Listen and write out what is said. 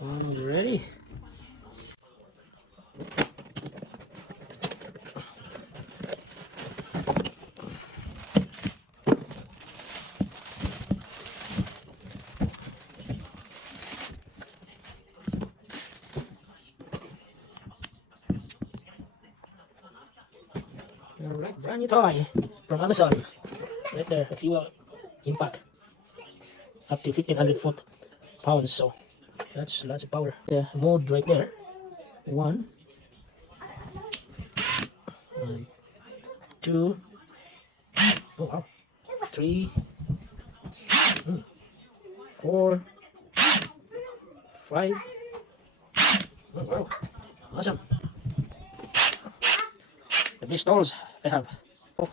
Ready? Alright, brand new toy from Amazon. Right there, a fuel impact. Up to 1500 foot pounds, so that's lots of power. The mode right there. One, two, oh wow, three, four, five. Oh wow, awesome. The best stalls I have. Oh.